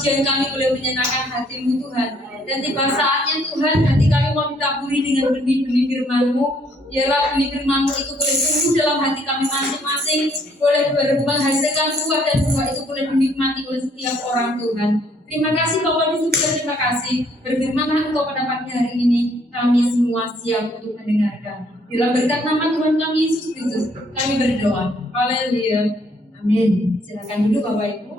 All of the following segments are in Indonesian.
kebahagiaan kami boleh menyenangkan hati-Mu Tuhan. Dan tiba saatnya Tuhan, hati kami mau ditaburi dengan benih-benih firman-Mu. Biarlah benih firman-Mu itu boleh tumbuh dalam hati kami masing-masing, boleh menghasilkan buah dan buah itu boleh dinikmati oleh setiap orang Tuhan. Terima kasih Bapa di surga, terima kasih. Berfirmanlah Engkau pada pagi hari ini, kami semua siap untuk mendengarkan. Bila berkat nama Tuhan kami Yesus Kristus, kami berdoa. Haleluya. Amin. Silakan duduk Bapak Ibu.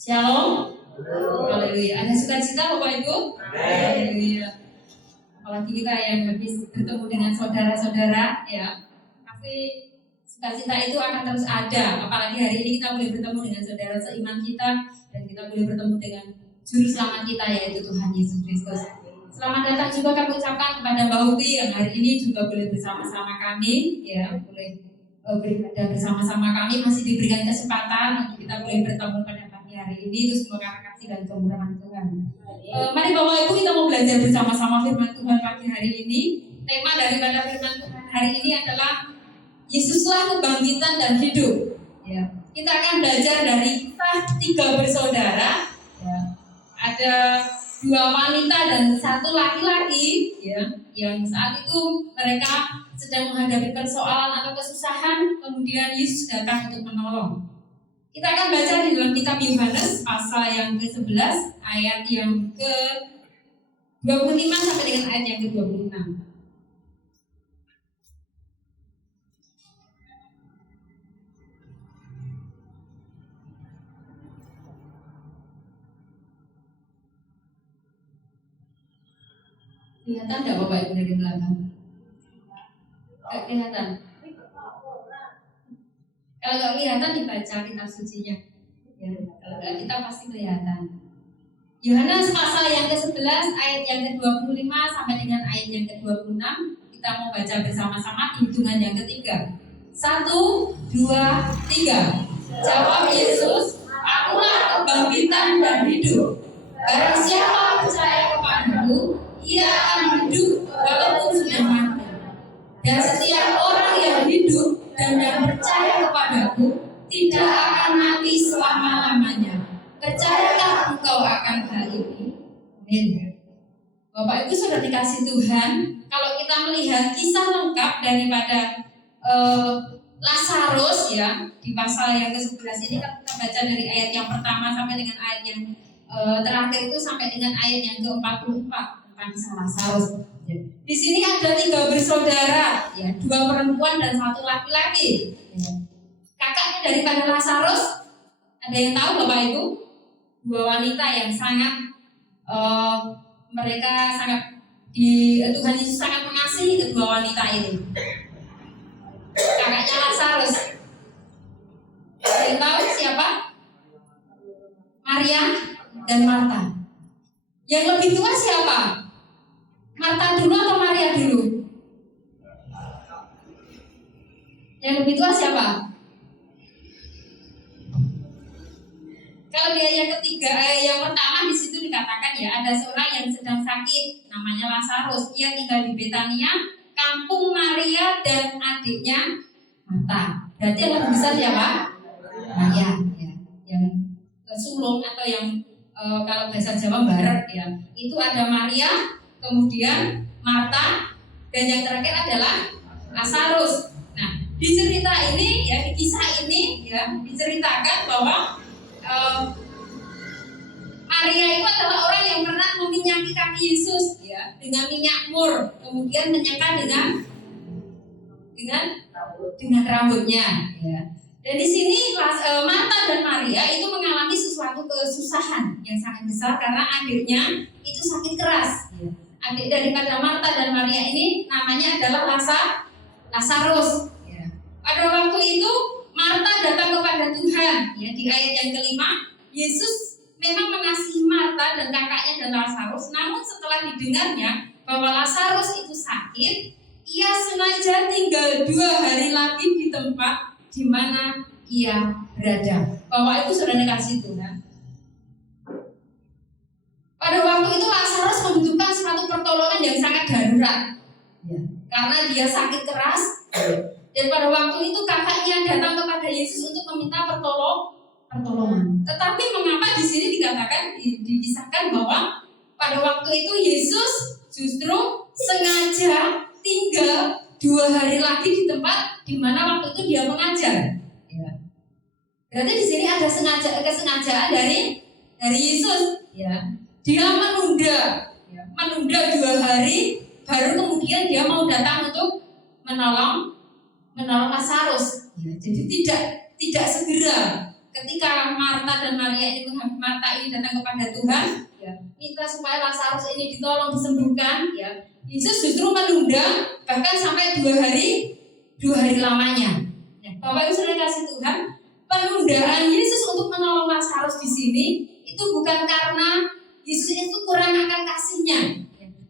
Shalom. Haleluya. Ada sukacita Bapak Ibu? Haleluya. Apalagi kita yang habis bertemu dengan saudara-saudara, ya pasti sukacita itu akan terus ada. Apalagi hari ini kita boleh bertemu dengan saudara seiman kita, dan kita boleh bertemu dengan Juru Selamat kita, yaitu Tuhan Yesus Kristus. Selamat datang juga kami ucapkan kepada Mbak Uti yang hari ini juga boleh bersama-sama kami, ya boleh beribadah bersama-sama kami, masih diberikan kesempatan untuk kita boleh bertemu pada pagi hari ini. Itu semua karena kasih dan kemurahan Tuhan. Mari Bapak Ibu, kita mau belajar bersama-sama firman Tuhan pagi hari ini. Tema daripada firman Tuhan hari ini adalah Yesuslah kebangkitan dan hidup. Ya. Kita akan belajar dari kisah 3 bersaudara. Ya. Ada 2 wanita dan 1 laki-laki, ya, yang saat itu mereka sedang menghadapi persoalan atau kesusahan. Kemudian Yesus datang untuk menolong. Kita akan baca di dalam kitab Yohanes pasal yang ke-11 ayat yang ke-25 sampai dengan ayat yang ke-26. Kelihatan enggak Bapak Ibu dari belakang? Enggak kelihatan. Kalau nggak kelihatan dibaca kitab sucinya, ya, kalau nggak kita pasti kelihatan. Yohanes pasal yang ke-11 ayat yang ke-25 sampai dengan ayat yang ke-26. Kita mau baca bersama-sama hitungan yang ketiga. 1, 2, 3. Jawab Yesus, akulah kebangkitan dan hidup. Barang siapa percaya kepadaku, ia akan hidup walaupun sudah mati. Dan setiap orang yang hidup dan yang percaya kepadaku tidak akan mati selama-lamanya. Percayalah engkau akan hal ini. Amin. Bapak Ibu sudah dikasih Tuhan. Kalau kita melihat kisah lengkap daripada Lazarus, ya, di pasal yang ke-11 ini kita baca dari ayat yang pertama sampai dengan ayat yang terakhir itu sampai dengan ayat yang ke-44 tentang kisah Lazarus. Di sini ada 3 bersaudara, ya, 2 perempuan dan 1 laki-laki. Ya. Kakaknya daripada Lazarus, ada yang tahu Bapak Ibu? 2 wanita yang sangat mereka sangat Tuhan Yesus sangat mengasihi kedua wanita ini. Kakaknya Lazarus, ada yang tahu siapa? Maria dan Marta. Yang lebih tua siapa? Marta dulu atau Maria dulu? Yang lebih tua siapa? Kalau dia yang ketiga, yang pertama di situ dikatakan, ya, ada seorang yang sedang sakit, namanya Lazarus. Ia tinggal di Betania, kampung Maria dan adiknya Marta. Berarti yang lebih besar siapa? Maria, ya, yang sulung atau yang kalau bahasa Jawa barat, ya, itu ada Maria, kemudian Marta, dan yang terakhir adalah Lazarus. Nah, di cerita ini, ya, di kisah ini, ya, diceritakan bahwa Maria itu adalah orang yang pernah meminyaki kaki Yesus, ya, dengan minyak mur, kemudian menyeka dengan rambutnya, ya. Dan di sini Marta dan Maria itu mengalami sesuatu kesusahan yang sangat besar karena adiknya itu sakit keras. Ya. Adik daripada Marta dan Maria ini namanya adalah Lazarus. Ya. Pada waktu itu Marta datang kepada Tuhan. Ya, di ayat yang ke-5, Yesus memang mengasihi Marta dan kakaknya dan Lazarus. Namun setelah didengarnya bahwa Lazarus itu sakit, ia sengaja tinggal 2 hari lagi di tempat di mana ia berada. Bahwa itu sudah dikasih Tuhan. Pada waktu itu Lazarus membutuhkan suatu pertolongan yang sangat darurat. ya, karena dia sakit keras. Dan pada waktu itu kakaknya datang kepada Yesus untuk meminta pertolongan. Tetapi mengapa di sini dikatakan dikisahkan bahwa pada waktu itu Yesus justru sengaja tinggal 2 hari lagi di tempat di mana waktu itu dia mengajar. Ya. Berarti di sini ada kesengajaan dari Yesus. Ya. Dia menunda 2 hari, baru kemudian dia mau datang untuk menolong Lazarus. Ya. Jadi tidak segera ketika Marta dan Maria ini datang kepada Tuhan, ya, minta supaya Lazarus ini ditolong disembuhkan. Ya. Yesus justru menunda bahkan sampai 2 hari lamanya. Ya. Bapak Ibu saudara kasih Tuhan, penundaan Yesus untuk menolong Lazarus di sini itu bukan karena Yesus itu kurang akan kasihnya,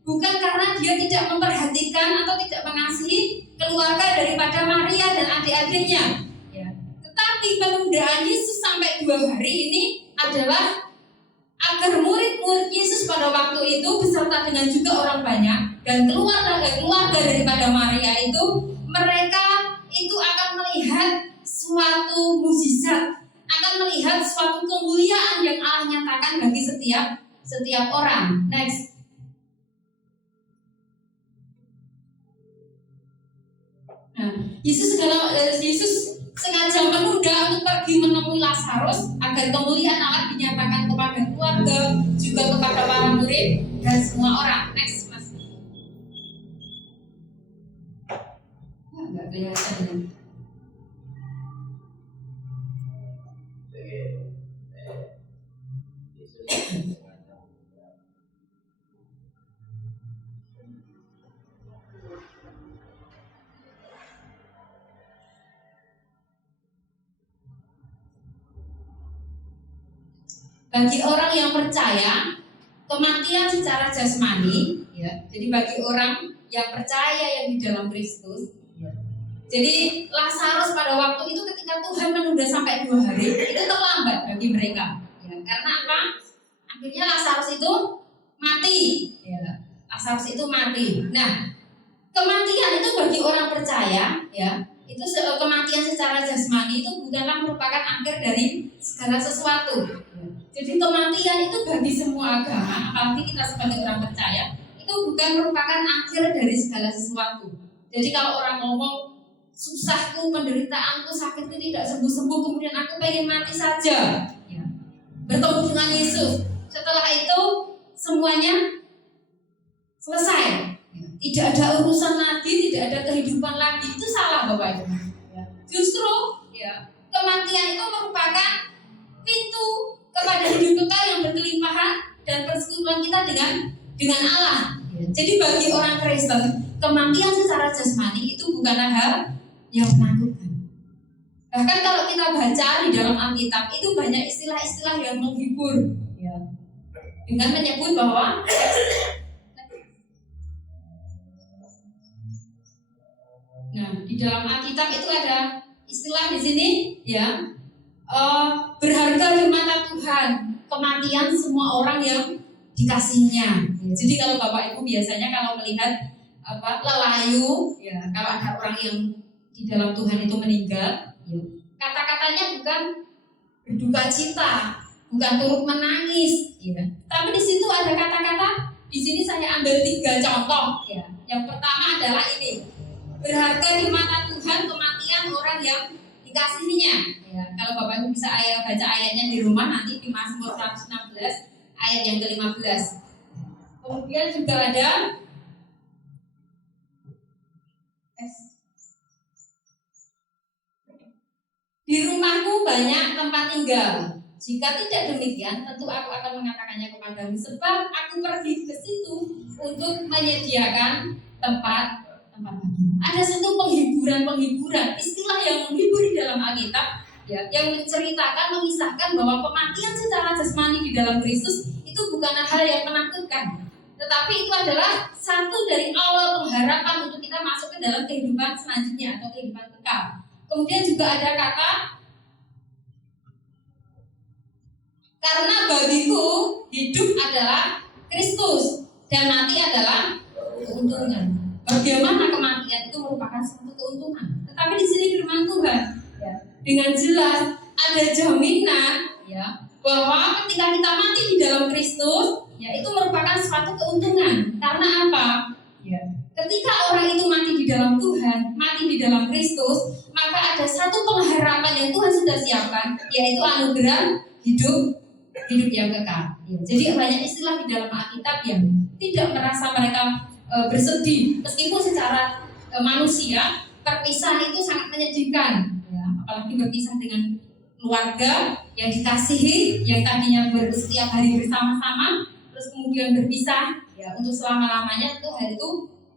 bukan karena dia tidak memperhatikan atau tidak mengasihi keluarga daripada Maria dan adik-adiknya, ya. Tetapi penundaan Yesus sampai 2 hari ini adalah agar murid-murid Yesus pada waktu itu beserta dengan juga orang banyak dan keluarga daripada Maria itu, mereka itu akan melihat suatu mukjizat, akan melihat suatu kemuliaan yang Allah nyatakan bagi setiap orang. Next. Nah, Yesus sengaja menunda untuk pergi menemui Lazarus agar kemuliaan Allah dinyatakan kepada keluarga, juga kepada para murid dan semua orang. Next, Mas. Enggak kelihatan. Bagi orang yang percaya kematian secara jasmani, ya. Jadi bagi orang yang percaya yang di dalam Kristus, ya. Jadi Lazarus pada waktu itu ketika Tuhan menunda sampai 2 hari itu terlambat bagi mereka, ya. Karena apa? Akhirnya Lazarus itu mati, ya. Lazarus itu mati. Nah, kematian itu bagi orang percaya, ya. Itu kematian secara jasmani itu bukanlah merupakan akhir dari segala sesuatu. Jadi kematian itu bagi semua agama, apalagi kita sebagai orang percaya, itu bukan merupakan akhir dari segala sesuatu. Jadi kalau orang ngomong susahku, penderitaanku, sakitku tidak sembuh-sembuh, kemudian aku pengen mati saja, ya, bertemu dengan Yesus. Setelah itu semuanya selesai, ya. Tidak ada urusan lagi, tidak ada kehidupan lagi. Itu salah, Bapak Ibu. Ya. Justru, ya, kematian itu merupakan pintu kepada hidup kekal yang berkelimpahan dan persekutuan kita dengan Allah. Jadi bagi orang Kristen, kematian secara jasmani itu bukanlah hal yang menakutkan. Bahkan kalau kita baca di dalam Alkitab itu banyak istilah-istilah yang menghibur, ya. Dengan menyebut bahwa di dalam Alkitab itu ada istilah di sini, ya. Berharga di mata Tuhan kematian semua orang yang dikasihnya. Jadi kalau Bapak Ibu biasanya kalau melihat lelayu, ya, kalau ada orang yang di dalam Tuhan itu meninggal, ya, kata-katanya bukan berduka cita, bukan turut menangis, ya. Tapi di situ ada kata-kata. Di sini saya ambil 3 contoh, ya. Yang pertama adalah ini, berharga di mata Tuhan kematian orang yang dikasihinya. Ya, kalau Bapak Ibu bisa baca ayatnya di rumah nanti di Mazmur 116 ayat yang ke-15. Kemudian juga ada di rumahku banyak tempat tinggal. Jika tidak demikian, tentu aku akan mengatakannya kepadamu, sebab aku pergi ke situ untuk menyediakan tempat bagimu. Ada satu penghiburan, istilah yang menghibur di dalam Alkitab, ya, yang menceritakan, mengisahkan bahwa kematian secara jasmani di dalam Kristus itu bukanlah hal yang menakutkan, tetapi itu adalah satu dari awal pengharapan untuk kita masuk ke dalam kehidupan selanjutnya atau kehidupan kekal. Kemudian juga ada kata, karena bagiku hidup adalah Kristus dan mati adalah keuntungan. Bapak bagaimana kematian itu merupakan suatu keuntungan. Tetapi di sini firman Tuhan ya, dengan jelas ada jaminan ya bahwa ketika kita mati di dalam Kristus ya itu merupakan suatu keuntungan. Karena apa? Ya, ketika orang itu mati di dalam Tuhan, mati di dalam Kristus, maka ada satu pengharapan yang Tuhan sudah siapkan, yaitu anugerah hidup yang kekal. Ya, jadi banyak istilah di dalam Alkitab yang tidak merasa mereka bersedih, meskipun secara manusia perpisahan itu sangat menyedihkan. Ya, apalagi berpisah dengan keluarga yang dikasihi, yang tadinya setiap hari bersama-sama, terus kemudian berpisah ya untuk selama-lamanya, itu hal itu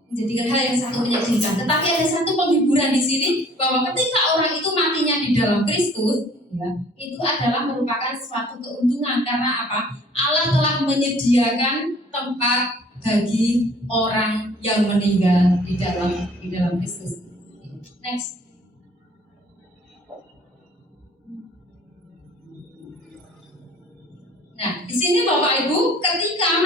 menjadikan hal yang satu menyedihkan. Tetapi ada satu penghiburan di sini bahwa ketika orang itu matinya di dalam Kristus, ya, itu adalah merupakan suatu keuntungan. Karena apa? Allah telah menyediakan tempat bagi orang yang meninggal di dalam Kristus. Next. Nah, di sini Bapak Ibu, ketika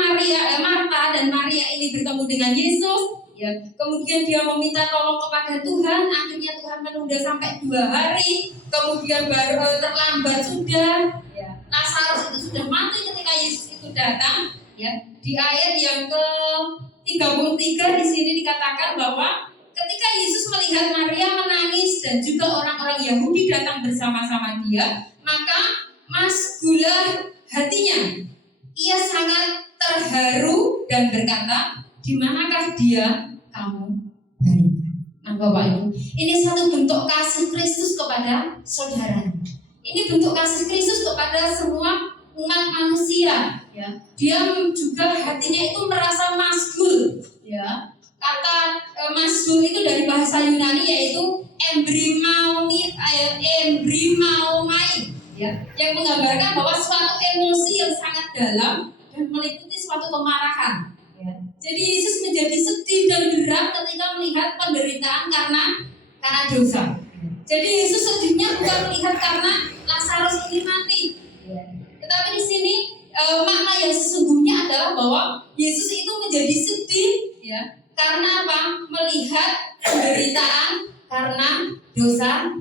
Marta dan Maria ini bertemu dengan Yesus, ya, kemudian dia meminta tolong kepada Tuhan, akhirnya Tuhan menunda sampai 2 hari, kemudian baru terlambat sudah, ya, Lazarus itu sudah mati ketika Yesus itu datang, ya. Di ayat yang ke-33 di sini dikatakan bahwa ketika Yesus melihat Maria menangis dan juga orang-orang Yahudi datang bersama-sama dia, maka masgulah hatinya. Ia sangat terharu dan berkata, "Di manakah dia kamu berikan?" Nah, Bapak Ibu, ini satu bentuk kasih Kristus kepada saudara. Ini bentuk kasih Kristus kepada semua umat manusia. Ya, dia juga hatinya itu merasa masgul. Ya, kata masgul itu dari bahasa Yunani yaitu embrimaomai. Ya, yang menggambarkan bahwa suatu emosi yang sangat dalam dan meliputi suatu kemarahan. Ya. Jadi Yesus menjadi sedih dan berat ketika melihat penderitaan karena dosa. Jadi Yesus sedihnya bukan melihat karena Lazarus ini mati. Ya. Tetapi di sini makna yang sesungguhnya adalah bahwa Yesus itu menjadi sedih, ya, karena apa? Melihat penderitaan karena dosa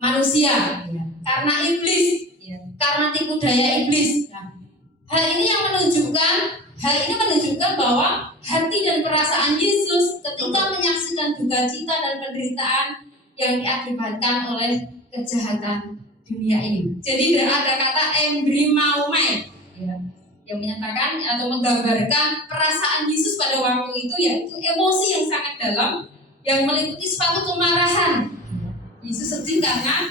manusia. Ya. Karena iblis, ya, karena tipu daya iblis. Nah, hal ini menunjukkan bahwa hati dan perasaan Yesus ketika menyaksikan duka cita dan penderitaan yang diakibatkan oleh kejahatan dunia ini. Jadi ada kata embrimaomai, ya, yang menyatakan atau menggambarkan perasaan Yesus pada waktu itu, yaitu emosi yang sangat dalam yang meliputi suatu kemarahan. Yesus sedih karena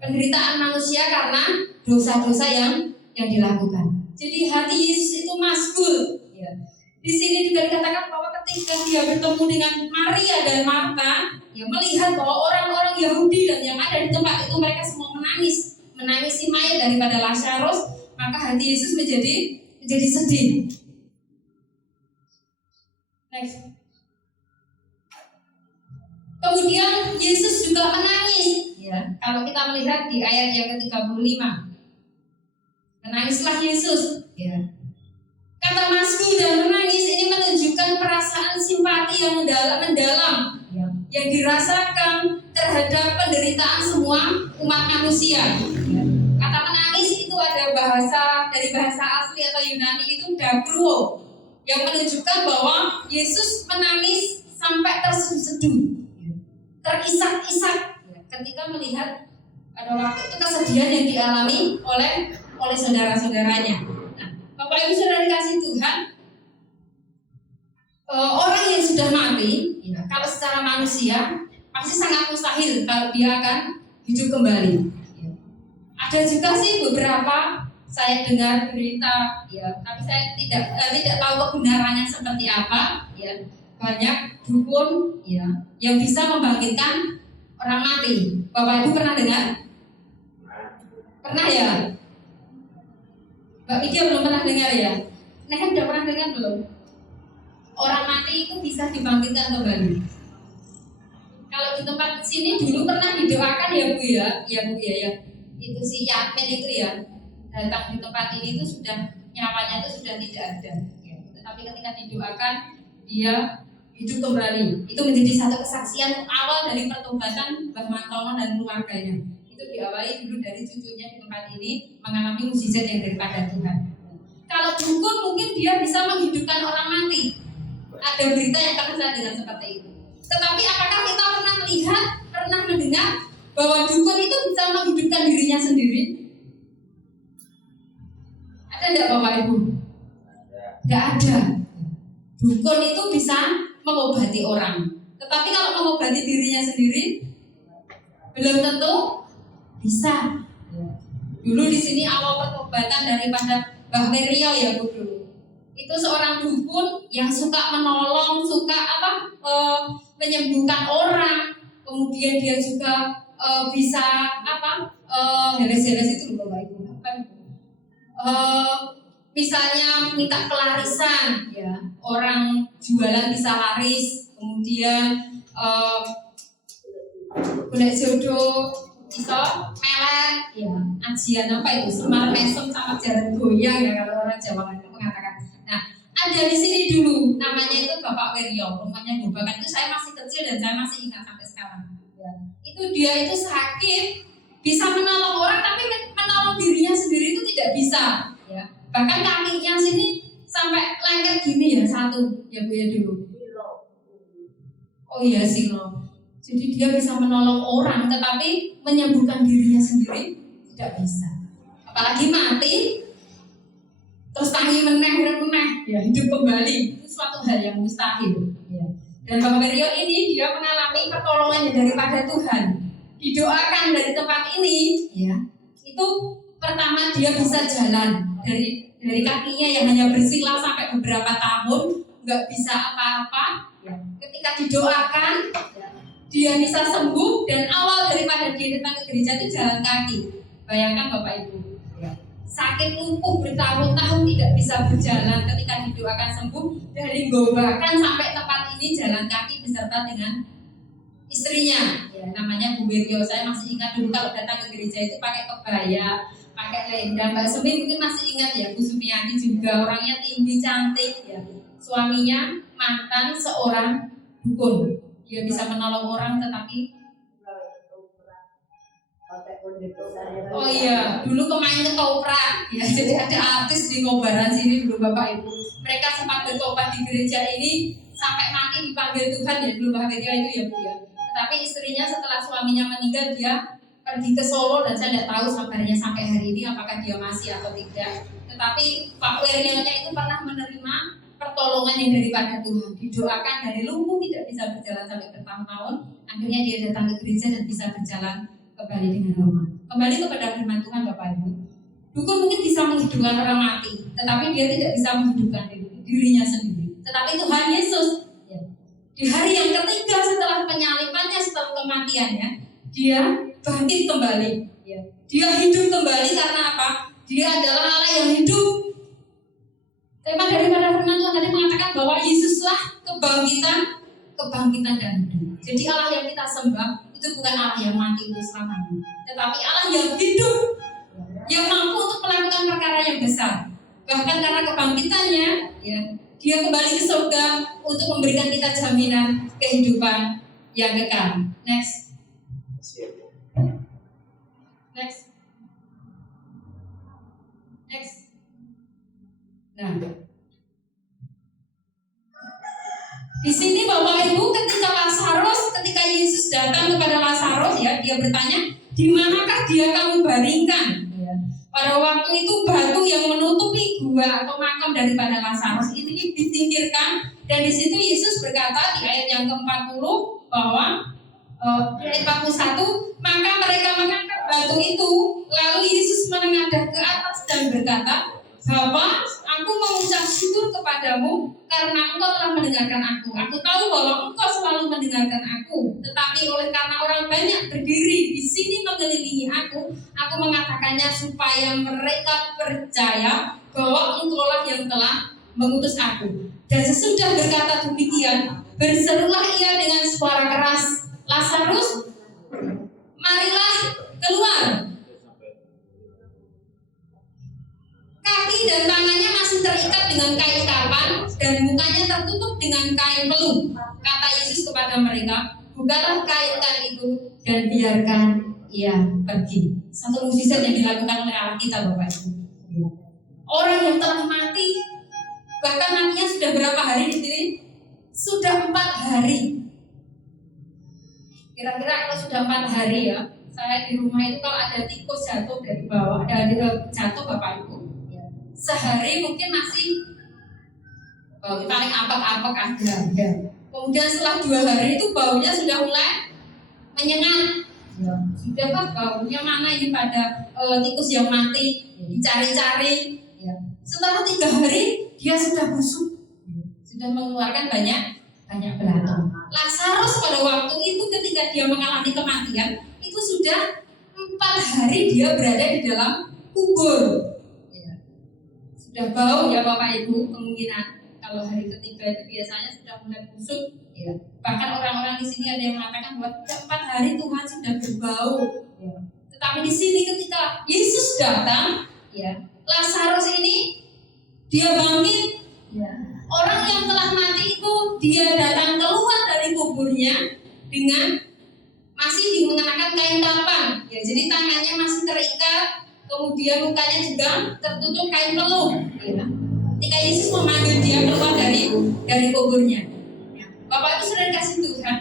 penderitaan manusia karena dosa-dosa yang dilakukan. Jadi hati Yesus itu masgul. Ya. Di sini juga dikatakan bahwa ketika dia bertemu dengan Maria dan Marta, ya, melihat bahwa orang-orang Yahudi dan yang ada di tempat itu mereka semua menangisi mayat daripada Lazarus, maka hati Yesus menjadi sedih. Next. Kemudian Yesus juga menangis. Ya, kalau kita melihat di ayat yang ke-35, menangislah Yesus. Ya. Kata masgul dan menangis ini menunjukkan perasaan simpati yang mendalam, ya, yang dirasakan terhadap penderitaan semua umat manusia. Ya. Kata menangis itu ada dari bahasa asli atau Yunani itu dakruo, yang menunjukkan bahwa Yesus menangis sampai terseduh-seduh, terisak-isak, ya, ketika melihat pada waktu itu kesedihan yang dialami oleh saudara-saudaranya. Nah, Bapak Ibu Saudara dikasih Tuhan, orang yang sudah mati, ya, kalau secara manusia pasti sangat mustahil kalau dia akan hidup kembali. Ya. Ada juga sih beberapa saya dengar berita, ya, tapi saya tidak tahu kebenarannya seperti apa. Ya. Banyak dukun, ya, yang bisa membangkitkan orang mati. Bapak Ibu pernah dengar? Pernah ya? Mbak Miki belum pernah dengar ya? Nehan udah pernah dengar belum? Orang mati itu bisa dibangkitkan kembali. Kalau di tempat sini dulu pernah didoakan ya Bu ya? Ya Bu ya. Itu si Yamin itu ya, datang di tempat ini itu sudah nyawanya itu sudah tidak ada. Ya. tetapi ketika didoakan dia hidup kembali. Itu menjadi satu kesaksian awal dari pertobatan Mbah Mantono dan keluarganya. Itu diawali dulu dari cucunya di tempat ini mengalami mukjizat yang daripada Tuhan. Kalau dukun mungkin dia bisa menghidupkan orang mati. Ada berita yang pernah saya dengar seperti itu. Tetapi apakah kita pernah melihat, pernah mendengar bahwa dukun itu bisa menghidupkan dirinya sendiri? Ada enggak Bapak Ibu? Enggak ada. Dukun itu bisa mengobati orang. Tetapi kalau mengobati dirinya sendiri belum tentu bisa. Dulu di sini awal pertobatan daripada Mbah Wiryo ya Bu dulu. Itu seorang dukun yang suka menolong, suka menyembuhkan orang. Kemudian dia juga bisa beres-beres itu Bapak Ibu. Misalnya minta pelarisan, ya orang jualan bisa laris. Kemudian golek jodoh, bisa melet, ya ajian apa itu semar mesem sama jalan goyang ya kalau orang Jawa mengatakan. Nah ada di sini dulu namanya itu Bapak Wiryo, rumahnya Gobakan itu saya masih kecil dan saya masih ingat sampai sekarang. Ya. Itu dia itu sakit, bisa menolong orang tapi menolong dirinya sendiri itu tidak bisa. Ya. Bahkan kakinya sini sampai lengket gini ya satu ya Bu ya dulu. Oh iya silo. Jadi dia bisa menolong orang tetapi menyembuhkan dirinya sendiri tidak bisa. Apalagi mati terus tangi meneh ya hidup kembali itu suatu hal yang mustahil. Ya. Dan Bapak Wiryo ini dia mengalami pertolongannya daripada Tuhan. Didoakan dari tempat ini ya. Itu pertama dia bisa jalan dari kakinya yang hanya bersila sampai beberapa tahun nggak bisa apa-apa. Ya. Ketika didoakan dia bisa sembuh dan awal daripada dia datang ke gereja itu jalan kaki. Bayangkan Bapak Ibu, sakit lumpuh bertahun-tahun tidak bisa berjalan, ketika didoakan sembuh dari Gobakan sampai tempat ini jalan kaki beserta dengan istrinya. Ya, namanya Bu Wiryo. Saya masih ingat dulu kalau datang ke gereja itu pakai kebaya, pakai lendang. Mbak Sumi mungkin masih ingat ya, Bu Sumiati juga orangnya tinggi cantik ya. Suaminya mantan seorang dukun. Dia bisa menolong orang tetapi oh iya, dulu kemarin ketoprak ya, jadi ada artis di Ngobaran sini dulu Bapak Ibu. Mereka sempat bertobat di gereja ini sampai mati dipanggil Tuhan ya dulu Mbah Wiryo itu ya Bu ya. Tetapi istrinya setelah suaminya meninggal dia pergi ke Solo dan saya tidak tahu kabarnya sampai hari ini apakah dia masih atau tidak. Tetapi Pak Wiryo-nya itu pernah menerima pertolongan yang daripada Tuhan. Didoakan dari lumpuh tidak bisa berjalan sampai bertahun-tahun, akhirnya dia datang ke gereja dan bisa berjalan kembali dengan normal. Kembali kepada firman Tuhan Bapak Ibu. Dukun mungkin bisa menghidupkan orang mati, tetapi dia tidak bisa menghidupkan dirinya sendiri. Tetapi Tuhan Yesus ya, di hari yang ketiga setelah penyalibannya, setelah kematiannya, dia bangkit kembali. Ya. Dia hidup kembali karena apa? Dia adalah Allah yang hidup. Tema daripada firman Tuhan tadi mengatakan bahwa Yesuslah kebangkitan dan hidup. Jadi Allah yang kita sembah itu bukan Allah yang mati untuk selamanya, tetapi Allah yang hidup, yang mampu untuk melakukan perkara yang besar. Bahkan karena kebangkitannya, ya, dia kembali ke surga untuk memberikan kita jaminan kehidupan yang kekal. Next. Nah, di sini Bapak Ibu ketika Yesus datang kepada Lazarus ya, dia bertanya, di manakah dia kamu baringkan? Ya. Pada waktu itu batu yang menutupi gua atau makam daripada Lazarus ini disingkirkan dan di situ Yesus berkata di ayat yang ke-40 bahwa ayat 41, maka mereka mengangkat batu itu, lalu Yesus menengadah ke atas dan berkata, Bapa, aku mengucap syukur kepadamu karena engkau telah mendengarkan aku. Aku tahu bahwa engkau selalu mendengarkan aku, tetapi oleh karena orang banyak berdiri di sini mengelilingi aku mengatakannya supaya mereka percaya bahwa engkaulah yang telah mengutus aku. Dan sesudah berkata demikian, berserulah ia dengan suara keras, Lazarus, marilah keluar. Kaki dan tangannya masih terikat dengan kain kapan tertutup dengan kain peluh. Kata Yesus kepada mereka, bukalah kain itu dan biarkan ia pergi. Satu mukjizat yang dilakukan oleh Allah kita, Bapak Ibu. Orang yang telah mati, bahkan matinya sudah berapa hari di sini? Sudah 4 hari. Kira-kira kalau sudah 4 hari ya, saya di rumah itu kalau ada tikus jatuh dari bawah, ada jatuh Bapak Ibu, sehari mungkin masih paling apek-apek ada. Kemudian setelah 2 hari itu baunya sudah mulai menyengat. Sudah Pak, baunya mana ini pada tikus yang mati, dicari-cari. Setelah 3 hari dia sudah busuk, sudah mengeluarkan banyak belatung. Lazarus pada waktu itu ketika dia mengalami kematian itu sudah 4 hari dia berada di dalam kubur. Sudah bau ya Bapak Ibu, kemungkinan kalau hari ketiga itu biasanya sudah mulai busuk. Bahkan orang-orang di sini ada yang mengatakan bahwa 4 hari Tuhan sudah berbau. Tetapi di sini ketika Yesus datang, Lazarus ini dia bangkit. Orang yang telah mati itu dia datang keluar dari kuburnya dengan masih mengenakan kain kapan. Jadi tangannya masih terikat, kemudian mukanya juga tertutup kain peluh. Ketika Yesus memanggil dia keluar dari kuburnya, Bapak Ibu sudah dikasih Tuhan,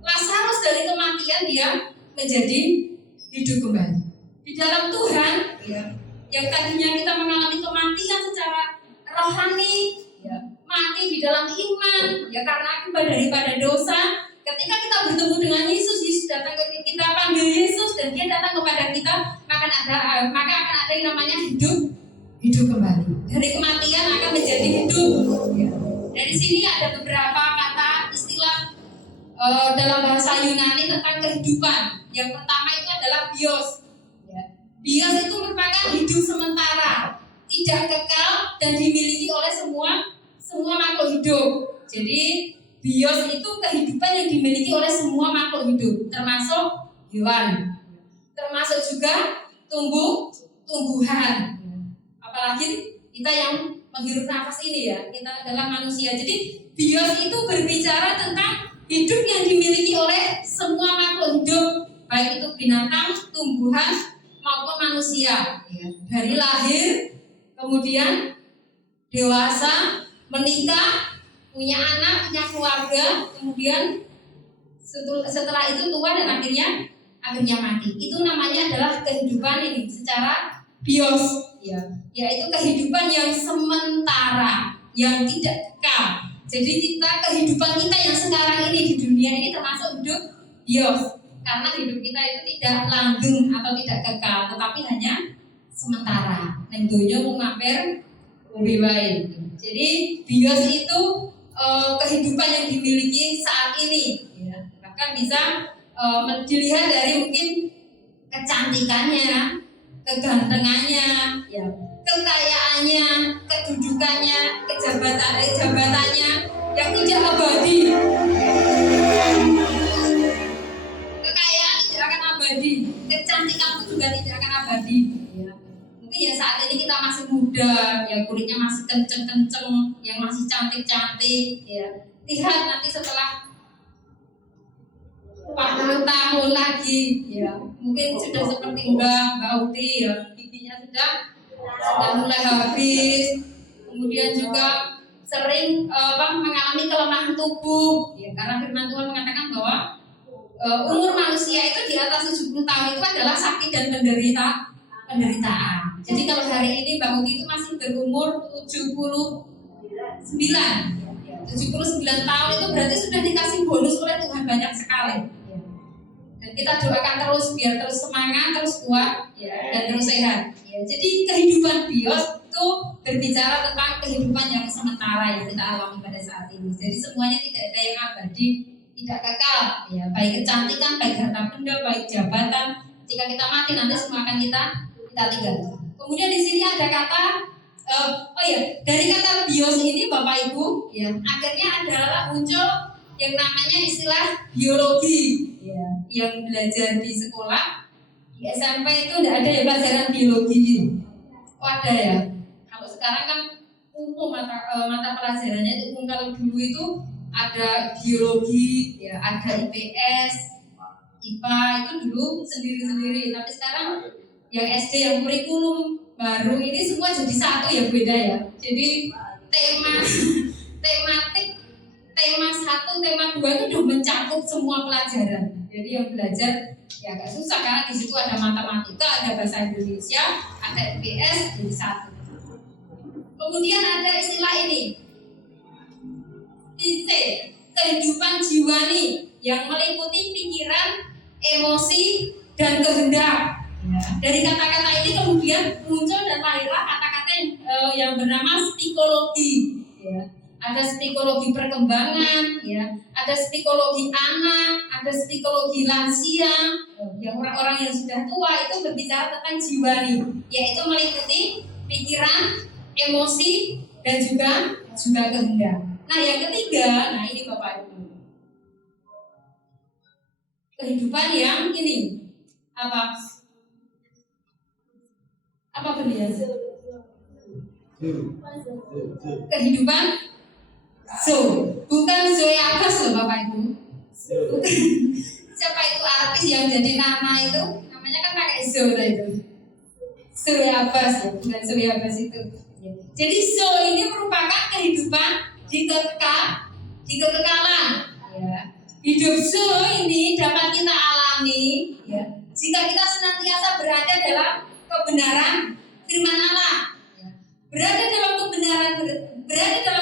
Lazarus dari kematian dia menjadi hidup kembali. Di dalam Tuhan, yang tadinya kita mengalami kematian secara rohani, mati di dalam iman, karena akibat daripada dosa. Ketika kita bertemu dengan Yesus, Yesus datang ke kita, panggil Yesus dan dia datang kepada kita, maka akan ada yang namanya hidup kembali. Dari kematian akan menjadi hidup. Dari sini ada beberapa kata istilah dalam bahasa Yunani tentang kehidupan. Yang pertama itu adalah bios. Bios itu merupakan hidup sementara, tidak kekal dan dimiliki oleh semua makhluk hidup. Jadi bios itu kehidupan yang dimiliki oleh semua makhluk hidup, termasuk hewan, termasuk juga tumbuhan. Apalagi kita yang menghirup nafas ini kita adalah manusia. Jadi bios itu berbicara tentang hidup yang dimiliki oleh semua makhluk hidup, baik itu binatang, tumbuhan maupun manusia. Dari lahir, kemudian dewasa, menikah, punya anak, punya keluarga, kemudian setelah itu tua dan akhirnya mati. Itu namanya adalah kehidupan ini secara bios, yaitu kehidupan yang sementara, yang tidak kekal. Jadi kehidupan kita yang sekarang ini di dunia ini termasuk hidup bios, karena hidup kita itu tidak langgeng atau tidak kekal, tetapi hanya sementara. Ning donya mung mampir uwi wae. Jadi bios itu kehidupan yang dimiliki saat ini, bahkan bisa dilihat dari mungkin kecantikannya, kegantengannya, kekayaannya, kedudukannya, jabatannya yang tidak abadi. Kekayaan tidak akan abadi, kecantikan itu juga tidak akan abadi. Mungkin saat ini kita masih muda, kulitnya masih kenceng-kenceng, yang masih cantik-cantik. Lihat nanti setelah 40 tahun lagi, mungkin sudah seperti Mbak Uti, giginya sudah mulai habis, kemudian juga sering mengalami kelemahan tubuh, karena firman Tuhan mengatakan bahwa umur manusia itu di atas 70 tahun itu adalah sakit dan penderitaan. Jadi kalau hari ini Mbak Uti itu masih berumur 79 tahun, itu berarti sudah dikasih bonus oleh Tuhan banyak sekali. Dan kita doakan terus biar terus semangat, terus kuat, dan terus sehat. Jadi kehidupan bios itu berbicara tentang kehidupan yang sementara yang kita alami pada saat ini. Jadi semuanya tidak ada yang abadi, tidak kekal. Baik kecantikan, baik harta benda, baik jabatan. Jika kita mati nanti semua akan kita tinggalkan. Kemudian di sini ada kata dari kata bios ini Bapak Ibu, akhirnya adalah muncul yang namanya istilah biologi. Yang belajar di sekolah di SMP itu tidak ada pelajaran biologi. Ada ya. Kalau sekarang kan umum mata pelajarannya itu umum. Kalau dulu itu ada biologi, ya, ada IPS, IPA itu dulu sendiri-sendiri. Tapi sekarang yang SD yang kurikulum baru ini semua jadi satu ya, beda ya. Jadi tema 1, tema 2 itu udah mencakup semua pelajaran. Jadi yang belajar ya agak susah karena di situ ada matematika, ada bahasa Indonesia, ada IPS jadi satu. Kemudian ada istilah ini, TC, kehidupan jiwani yang meliputi pikiran, emosi, dan kehendak. Ya. Dari kata-kata ini kemudian muncul dan lahirlah kata-kata yang bernama psikologi. Ya. Ada psikologi perkembangan, ya. Ada psikologi anak, ada psikologi lansia. Yang orang-orang yang sudah tua itu berbicara tentang jiwani, yaitu meliputi pikiran, emosi, dan juga kehendak. Nah yang ketiga, nah ini Bapak Ibu, kehidupan yang ini apa beliau? Kehidupan bukan Zoe Abbas loh Bapak Ibu. Siapa itu artis yang jadi nama itu? Namanya kan pakai itu. Zoe Abbas, bukan Zoe Abbas itu. Jadi ini merupakan kehidupan di kekekalan. Ya. Hidup ini dapat kita alami, ya, jika kita senantiasa berada dalam kebenaran firman Allah. Ya. Berada dalam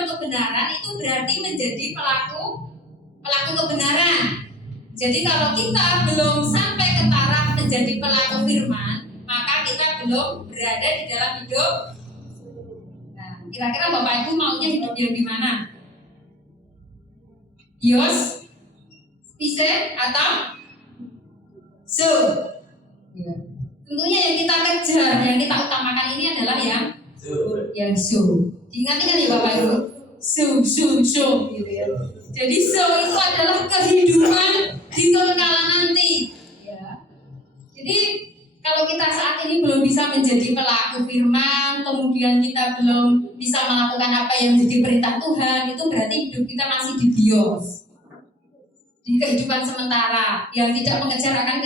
kebenaran itu berarti menjadi pelaku kebenaran. Jadi kalau kita belum sampai ke taraf menjadi pelaku firman, maka kita belum berada di dalam hidup. Nah, kira-kira Bapak Ibu maunya hidup yang di mana? Yos, Pise, atau So? Ya. Tentunya yang kita kejar, yang kita utamakan ini adalah yang So. Diingat-ingat ya Bapak Ibu? So gitu ya. Jadi so itu adalah kehidupan di kekekalan nanti. Ya. Jadi kalau kita saat ini belum bisa menjadi pelaku firman, kemudian kita belum bisa melakukan apa yang menjadi perintah Tuhan, itu berarti hidup kita masih di bios, di kehidupan sementara yang tidak mengejar akan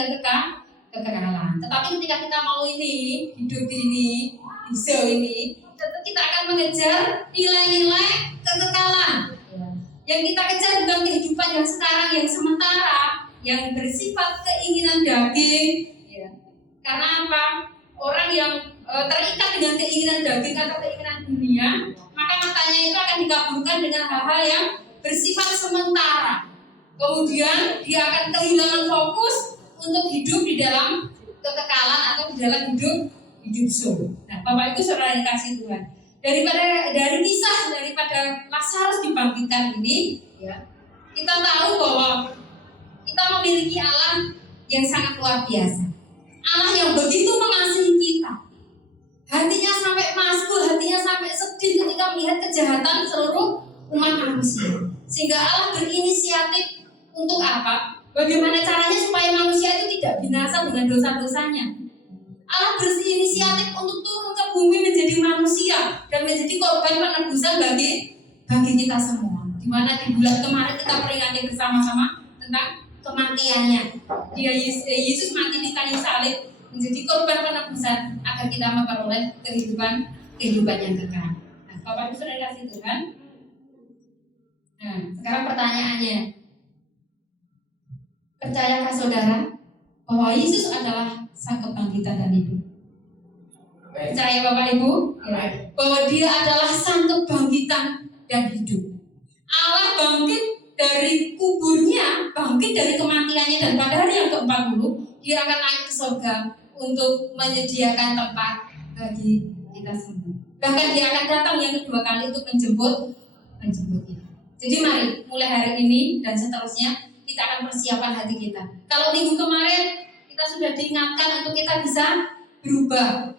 kekekalan. Tetapi ketika kita mau ini, hidup ini, bisa ini, tentu kita akan mengejar nilai-nilai kekekalan. Yang kita kejar bukan kehidupan yang sekarang, yang sementara, yang bersifat keinginan daging. Karena apa? Orang yang terikat dengan keinginan daging atau keinginan dunia, maka matanya itu akan dikabulkan dengan hal-hal yang bersifat sementara. Kemudian dia akan kehilangan fokus untuk hidup di dalam kekekalan atau di dalam hidup soul. Nah, Bapak Ibu saudara dikasih Tuhan, dari kisah daripada Lazarus dibangkitkan ini, ya, kita tahu bahwa kita memiliki Allah yang sangat luar biasa. Allah yang begitu mengasihi kita, hatinya sampai masku, hatinya sampai sedih ketika melihat kejahatan seluruh umat manusia. Sehingga Allah berinisiatif untuk apa? Bagaimana caranya supaya manusia itu tidak binasa dengan dosa-dosanya. Allah berinisiatif untuk turun ke bumi menjadi manusia dan menjadi korban penebusan bagi kita semua. Dimana di bulan kemarin kita peringati bersama-sama tentang kematiannya. Yesus mati di kayu salib menjadi korban penebusan agar kita memperoleh kehidupan yang kekal. Nah, Bapak Ibu sudah kasih Tuhan. Nah, sekarang pertanyaannya, percayakah saudara bahwa Yesus adalah sang kebangkitan dan hidup? Percaya Bapak Ibu? Ya, bahwa Dia adalah sang kebangkitan dan hidup. Allah bangkit dari kuburnya, bangkit dari kematiannya, dan pada hari yang ke-40 Dia akan naik ke surga untuk menyediakan tempat bagi kita semua. Bahkan Dia akan datang yang kedua kali untuk menjemput kita. Jadi mari mulai hari ini dan seterusnya kita akan persiapkan hati kita. Kalau minggu kemarin kita sudah diingatkan untuk kita bisa berubah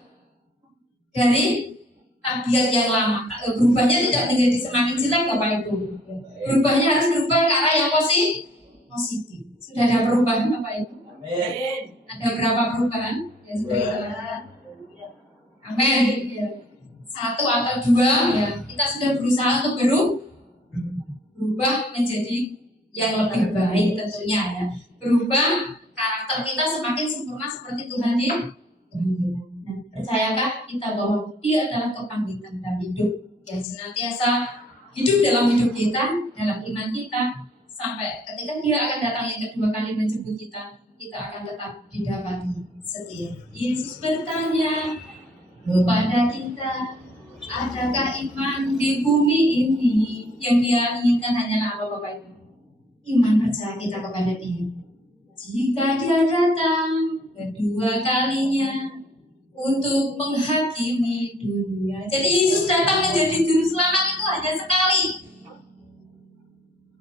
dari tabiat yang lama. Berubahnya tidak menjadi semakin jelek Bapak Ibu. Berubahnya harus berubah ke arah yang positif. Sudah ada perubahan Bapak Ibu? Amin. Ada berapa perubahan? Ya sudah kita lakukan. Amin. Ya. 1 atau 2 ya. kita sudah berusaha untuk berubah menjadi yang lebih baik tentunya ya. Berubah karakter kita semakin sempurna seperti Tuhan kita. Nah, percayakah kita bahwa Dia adalah kebangkitan dan hidup yang senantiasa hidup dalam hidup kita, dalam iman kita, sampai ketika Dia akan datang yang kedua kali menjemput kita akan tetap didapati setia. Yesus bertanya kepada kita, adakah iman di bumi ini? Yang Dia inginkan hanyalah apa Bapak Ibu? Iman percaya kita kepada Dia. Jika Dia datang kedua kalinya untuk menghakimi dunia. Jadi Yesus datang menjadi juru selamat itu hanya sekali.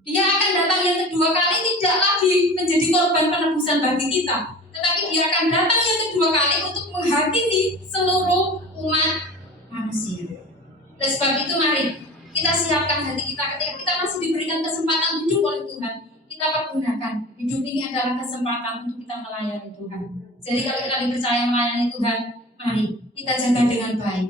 Dia akan datang yang kedua kali tidak lagi menjadi korban penebusan bagi kita, tetapi Dia akan datang yang kedua kali untuk menghakimi seluruh umat manusia. Oleh sebab itu mari kita siapkan hati kita ketika kita masih diberikan kesempatan hidup oleh Tuhan. Kita pergunakan hidup ini adalah kesempatan untuk kita melayani Tuhan. Jadi kalau kita dipercaya melayani Tuhan, mari kita jaga dengan baik.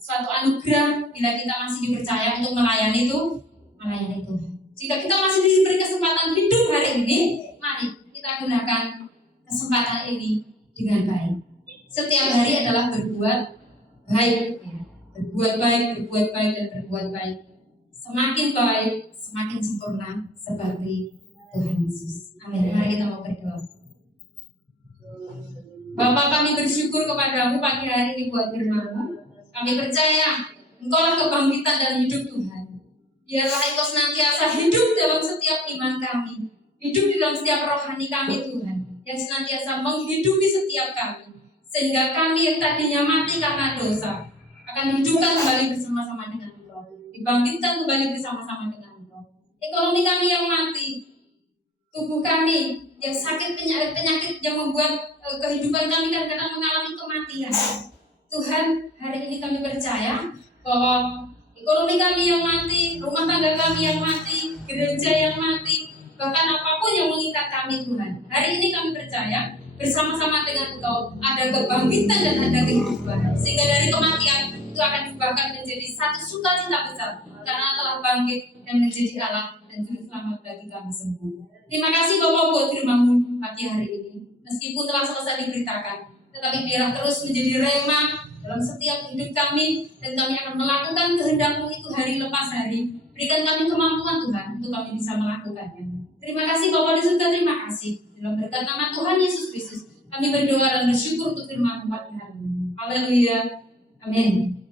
Suatu anugerah bila kita masih dipercaya untuk melayani Tuhan. Jika kita masih diberi kesempatan hidup hari ini, mari kita gunakan kesempatan ini dengan baik. Setiap hari adalah berbuat baik, berbuat baik dan berbuat baik. Semakin baik, semakin sempurna seperti Tuhan Yesus. Amin. Mari kita mau berdoa. Bapa, kami bersyukur kepadamu pagi hari ini buat firman-Mu. Kami percaya Engkau-lah kebangkitan dan hidup Tuhan. Biarlah Engkau senantiasa hidup dalam setiap iman kami, hidup di dalam setiap rohani kami Tuhan, yang senantiasa menghidupi setiap kami, sehingga kami yang tadinya mati karena dosa akan dihidupkan kembali bersama-sama dengan Engkau, dibangkitkan kembali bersama-sama dengan Engkau. Ekonomi kami yang mati, tubuh kami yang sakit penyakit yang membuat kehidupan kami kadang-kadang mengalami kematian. Tuhan, hari ini kami percaya bahwa ekonomi kami yang mati, rumah tangga kami yang mati, gereja yang mati, bahkan apapun yang mengikat kami Tuhan, hari ini kami percaya bersama-sama dengan Engkau ada kebangkitan dan ada kehidupan, sehingga dari kematian itu akan diubahkan menjadi satu sukacita besar karena telah bangkit dan menjadi Allah dan juru selamat bagi kami semua. Terima kasih Bapak buat firman-Mu pagi hari ini. Meskipun telah selesai diberitakan, tetapi biarlah terus menjadi rema dalam setiap hidup kami, dan kami akan melakukan kehendak-Mu itu hari lepas hari. Berikan kami kemampuan Tuhan untuk kami bisa melakukannya. Terima kasih Bapa di surga, terima kasih. Dalam berkat nama Tuhan Yesus Kristus, kami berdoa dan bersyukur untuk firman-Mu pagi hari ini. Haleluya. Amin.